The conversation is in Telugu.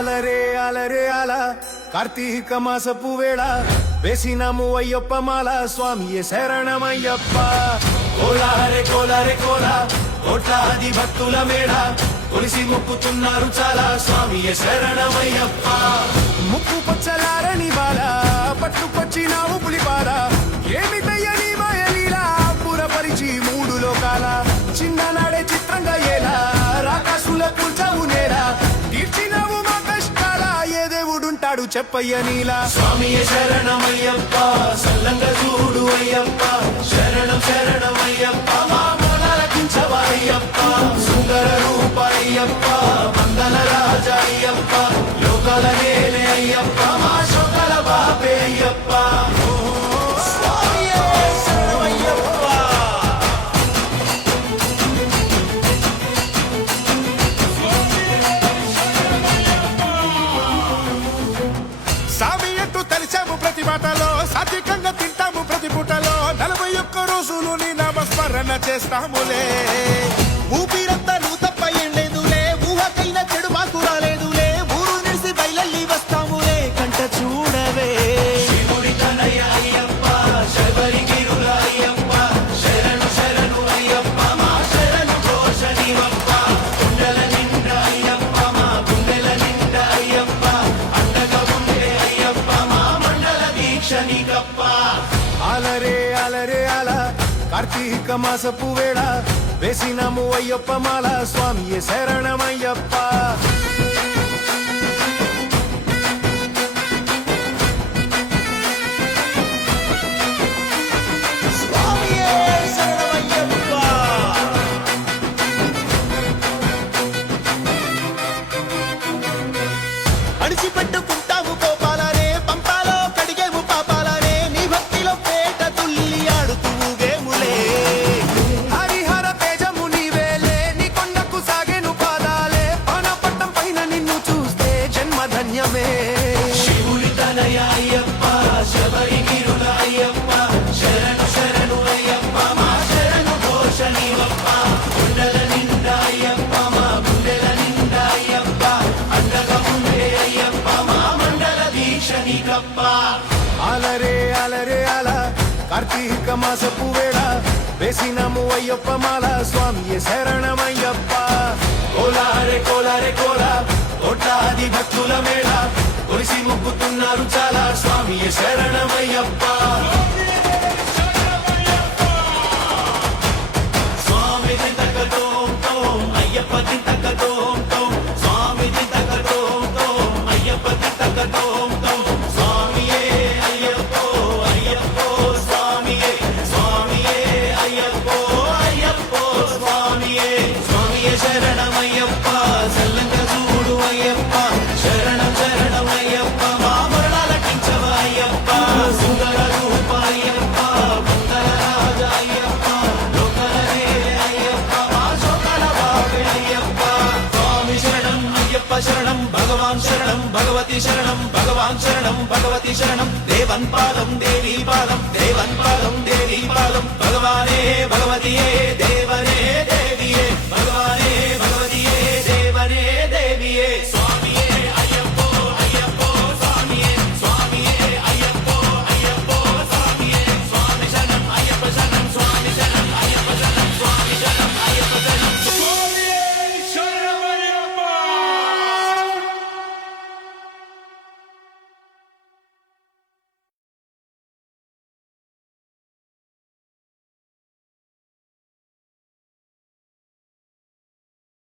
అలరే అలరే అల కార్తీక మాసపు వేళ వేసినాము అయ్యప్ప మాల స్వామియే శరణమయ్యప్ప. కోలారే కోలారే కోలా కోట్లాది భక్తుల మేడ కొలిసి మొక్కుతున్నారు చాలా స్వామియే శరణమయ్యప్ప. ముక్కు పచ్చలారని బాల పట్టుకొచ్చినావు పులిపాల ఏమిటయ్యని మాయలీలా పురపరిచి మూడు లోకాల చిన్ననాడే చిత్రంగా ఎలా రాకాసుల కూల్చావు నేలా తీర్చినావు మా కష్టాల ఏ దేవుడుంటాడు చెప్పయ్య నీలా. స్వామియే శరణమయ్యప్ప సల్లంగా చూడు అయ్యప్ప శరణం శరణమయ్యప్ప మా మొలకించవా అయ్యప్ప. సుందర రూప అయ్యప్ప మందల రాజ అయ్యప్ప లోకాల నేలే అయ్యప్ప మా శోకల బాపే అయ్యప్ప. తలిచాము ప్రతి మాటలో సాత్వికంగా తింటాము ప్రతి పూటలో 41 రోజులు నీ నామస్మరణ చేస్తాములే. ఊపిరంతా నువ్వు తప్ప ఏం లేదులే ఊహకైన చెడు మాకు రాలేదులే ఊరు నిలిసి బయలల్లి వస్తాములే కంట చూడవే. శివుడి తనయ అయ్యప్ప శబరి గిరుల అయ్యప్ప శరణు శరణు అయ్యప్ప మా శరణు ఘోష నీవప్ప. గుండెల నిండా అయ్యప్ప మా గుండెల నిండా అయ్యప్ప అండగా ఉండే అయ్యప్ప మా మండల దీక్ష నీకప్ప. అలరే అలరే అల కార్తీక మాసపు వేళ వేసినాము అయ్యప్ప మాల స్వామియే శరణమయ్యప్ప. అడిచిపెట్టుకుంటాము కోపాలనే పంపాలో కడిగేము పాపాలనే నీ భక్తిలో పేట తుల్లి ఆడుతూగేములే. హరిహర తేజము నీవేలే నీ కొండకు సాగేను పాదాలే పానపట్టం పైన నిన్ను చూస్తే జన్మధన్యమే. శివుడి తనయ అయ్యప్ప శబరి గిరుల అయ్యప్ప శరణు శరణు అయ్యప్ప మా శరణు ఘోష నీవప్ప. గుండెల నిండా అయ్యప్ప మా గుండెల నిండా అయ్యప్ప అండగా ఉండే అయ్యప్ప మా మండల దీక్ష నీకప్ప. అలరే అలరే అల కార్తీక మాసపు వేళ వేసినాము అయ్యప్ప మాల స్వామియే శరణమయ్యప్ప. కోలారే కోలారే కోలా కోట్లాది భక్తుల మేడ కొలిసి మొక్కుతున్నారు చాలా స్వామియే శరణమయ్యప్ప. స్వామి దింతకతో అయ్యప్ప దింతకతో స్వామి దింతకతో అయ్యప్ప దింతకతో స్వామియే అయ్యప్పో అయ్యప్పో స్వామియే స్వామియే అయ్యప్పో అయ్యప్పో స్వామియే. స్వామియే శరణమయ్యప్ప సల్లంగా చూడు అయ్యప్ప శరణం శరణమయ్యప్ప మా మొరలకించవ అయ్యప్ప. సుందర రూప అయ్యప్ప మందల రాజ అయ్యప్ప లోకల నేలే అయ్యప్ప మా శోకల బాపే అయ్యప్ప. స్వామి శరణం అయ్యప్ప శరణం భగవాన్ శరణం భగవతి శరణం భగవాన్ శరణం భగవతి శరణం దేవన్ పాదం దేవీ పాదం దేవన్ పాదం దేవీ పాదం భగవానే భగవతియే దేవ